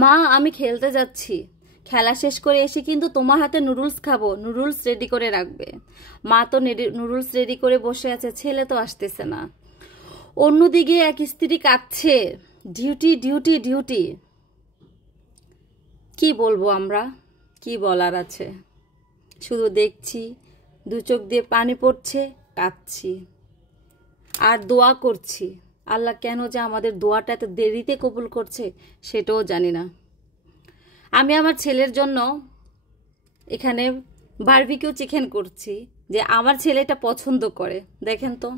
মা আমি খেলতে যাচ্ছি, খেলা শেষ করে এসে কিন্তু তোমার হাতে নুডলস খাবো, নুডলস রেডি করে রাখবে। মা তো নুডলস রেডি করে বসে আছে, ছেলে তো আসতেছে না। অন্যদিকে এক স্ত্রী কাঁদছে, ডিউটি ডিউটি ডিউটি। কি বলবো আমরা, কি বলার আছে? শুধু দেখছি, দু চোখ দিয়ে পানি পড়ছে, কাঁদছি আর দোয়া করছি। আল্লাহ কেন যে আমাদের দোয়াটা এত দেরিতে কবুল করছে সেটাও জানি না। আমি আমার ছেলের জন্য এখানে বারবিকিউ চিকেন করছি, যে আমার ছেলেটা পছন্দ করে। দেখেন তো,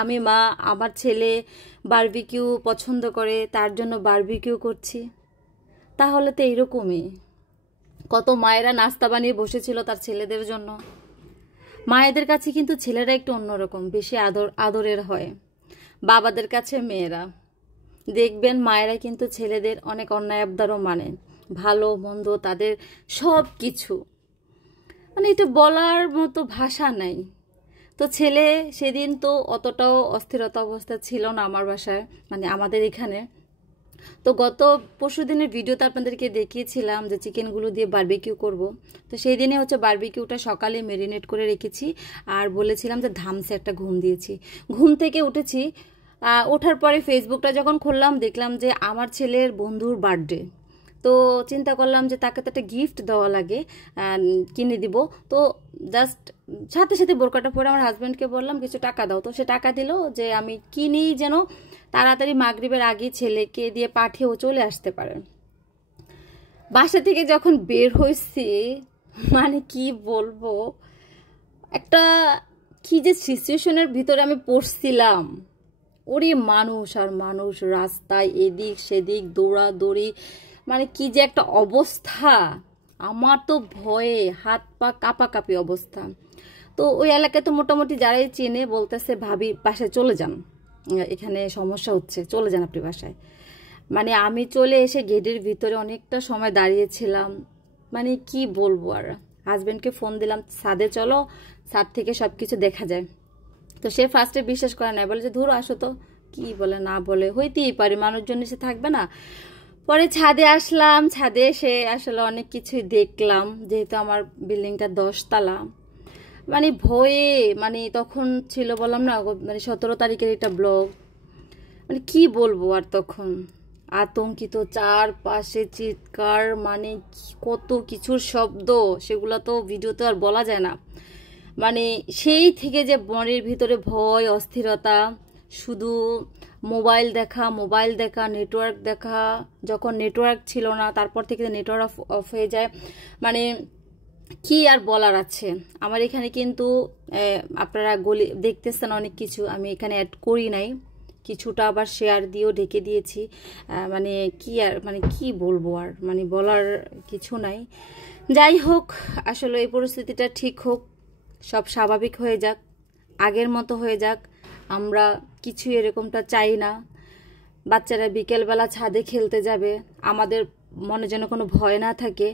আমি মা, আমার ছেলে বারবিকিউ পছন্দ করে, তার জন্য বারবিকিউ করছি। তাহলে তো এইরকমই, কত মায়েরা নাস্তা বানিয়ে বসেছিল তার ছেলেদের জন্য। মায়েদের কাছে কিন্তু ছেলেরা একটু অন্যরকম, বেশি আদরের হয়। বাবাদের কাছে মেয়েরা, দেখবেন মায়েরা কিন্তু ছেলেদের অনেক অন্যায় আবদারও মানেন, ভালো মন্দ তাদের সব কিছু, মানে এটা বলার মতো ভাষা নাই। তো ছেলে সেদিন তো অতটাও অস্থিরতা অবস্থা ছিল না আমার বাসায়, মানে আমাদের এখানে। তো গত পরশু দিনের ভিডিওতে আপনাদেরকে দেখিয়েছিলাম যে চিকেনগুলো দিয়ে বারবিকিউ করব। তো সেই দিনে হচ্ছে বারবিকিউটা সকালে মেরিনেট করে রেখেছি, আর বলেছিলাম যে ধামসে একটা ঘুম দিয়েছি। ঘুম থেকে উঠেছি, ওঠার পরে ফেসবুকটা যখন খুললাম দেখলাম যে আমার ছেলের বন্ধুর বার্থডে। তো চিন্তা করলাম যে তাকে তো একটা গিফট দেওয়া লাগে, কিনে দিব। তো জাস্ট সাথে সাথে বোরকাটা পরে আমার হাজব্যান্ডকে বললাম কিছু টাকা দাও। তো সে টাকা দিল যে আমি কিনি যেন তাড়াতাড়ি মাগরিবের আগে ছেলেকে দিয়ে পাঠিয়েও চলে আসতে পারে। বাসা থেকে যখন বের হয়েছি, মানে কি বলবো, একটা কি যে সিচুয়েশনের ভিতরে আমি পড়ছিলাম। ওরে মানুষ আর মানুষ, রাস্তায় এদিক সেদিক দৌড়াদৌড়ি, মানে কি যে একটা অবস্থা। আমার তো ভয়ে হাত পা কাঁপাকাঁপি অবস্থা। তো ওই এলাকায় তো মোটামুটি যারাই চেনে বলতেছে ভাবি বাসায় চলে যান, এখানে সমস্যা হচ্ছে, চলে যান আপনি বাসায়। মানে আমি চলে এসে গেটের ভিতরে অনেকটা সময় দাঁড়িয়েছিলাম, মানে কি বলবো আর। হাজব্যান্ডকে ফোন দিলাম, ছাদে চলো, ছাদ থেকে সব কিছু দেখা যায়। তো সে ফার্স্টে বিশ্বাস করে নাই, বলে যে ধরো আসো তো। কি বলে না বলে, হইতেই পারে, মানুষজন এসে থাকবে না। পরে ছাদে আসলাম, ছাদে এসে আসলে অনেক কিছুই দেখলাম, যেহেতু আমার বিল্ডিংটা 10 তলা। মানে ভয়ে, মানে তখন ছিল বললাম না, মানে 17 তারিখের একটা ব্লগ, মানে কি বলবো আর। তখন আতঙ্কিত, চারপাশে চিৎকার, মানে কত কিছুর শব্দ, সেগুলো তো ভিডিওতে আর বলা যায় না। মানে সেই থেকে যে মনের ভিতরে ভয়, অস্থিরতা, শুধু মোবাইল দেখা মোবাইল দেখা, নেটওয়ার্ক দেখা। যখন নেটওয়ার্ক ছিল না, তারপর থেকে নেটওয়ার্ক অফ হয়ে যায়। মানে কি আর বলার আছে। আমার এখানে কিন্তু আপনারা দেখতেছেন অনেক কিছু আমি এখানে অ্যাড করি নাই, কিছুটা আবার শেয়ার দিয়েও ঢেকে দিয়েছি। মানে কি আর, মানে কি বলবো আর, মানে বলার কিছু নাই। যাই হোক, আসলে এই পরিস্থিতিটা ঠিক হোক, সব স্বাভাবিক হয়ে যাক, আগের মতো হয়ে যাক। আমরা কিছু এরকমটা চাই না। বাচ্চারা বিকেলবেলা ছাদে খেলতে যাবে, আমাদের মনে যেন কোনো ভয় না থাকে।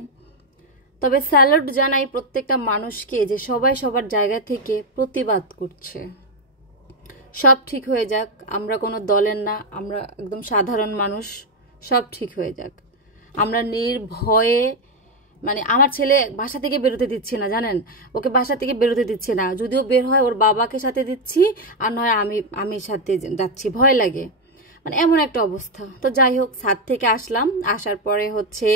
তবে স্যালুট জানাই প্রত্যেকটা মানুষকে যে সবাই সবার জায়গা থেকে প্রতিবাদ করছে। সব ঠিক হয়ে যাক, আমরা কোনো দলের না, আমরা একদম সাধারণ মানুষ। সব ঠিক হয়ে যাক, আমরা নির্ভয়ে, মানে আমার ছেলে বাসা থেকে বেরোতে দিচ্ছি না, জানেন, ওকে বাসা থেকে বেরোতে দিচ্ছি না। যদিও বের হয় ওর বাবাকে সাথে দিচ্ছি, আর নয় আমি সাথে যাচ্ছি, ভয় লাগে, মানে এমন একটা অবস্থা। তো যাই হোক, ছাদ থেকে আসলাম, আসার পরে হচ্ছে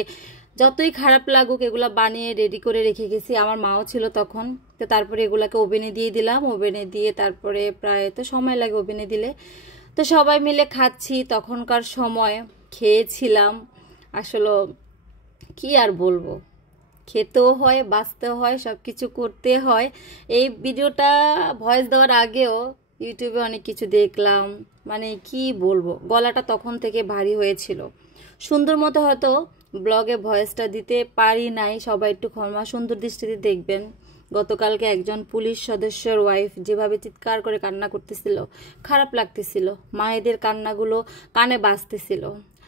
যতই খারাপ লাগুক এগুলা বানিয়ে রেডি করে রেখে গেছি। আমার মাও ছিল তখন, তো তারপরে এগুলাকে ওভেনে দিয়ে দিলাম। ওভেনে দিয়ে তারপরে প্রায় তো সময় লাগে ওভেনে দিলে। তো সবাই মিলে খাচ্ছি, তখনকার সময় খেয়েছিলাম। আসলে কি আর বলবো, খেতেও হয়, বাঁচতেও হয়, সব কিছু করতে হয়। এই ভিডিওটা ভয়েস দেওয়ার আগেও ইউটিউবে অনেক কিছু দেখলাম, মানে কি বলবো, গলাটা তখন থেকে ভারী হয়েছিল। সুন্দর মতো হয়তো ব্লগে ভয়েসটা দিতে পারি নাই, সবাই একটু ক্ষমা সুন্দর দৃষ্টিতে দেখবেন। গতকালকে একজন পুলিশ সদস্যর ওয়াইফ যেভাবে চিৎকার করে কান্না করতেছিল, খারাপ লাগতেছিল, মায়েদের কান্নাগুলো কানে বাজতেছিল।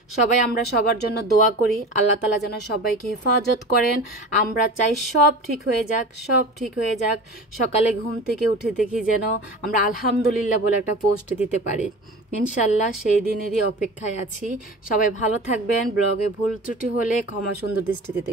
সবাই আমরা সবার জন্য দোয়া করি, আল্লাহ তাআলা যেন সবাইকে হেফাজত করেন। আমরা চাই সব ঠিক হয়ে যাক, সব ঠিক হয়ে যাক। সকালে ঘুম থেকে উঠে দেখি যেন আমরা আলহামদুলিল্লাহ বলে একটা পোস্ট দিতে পারি। ইনশাল্লাহ সেই দিনেরই অপেক্ষায় আছি। সবাই ভালো থাকবেন। ব্লগে ভুল ত্রুটি হলে ক্ষমা সুন্দর দৃষ্টিতে দেখবেন।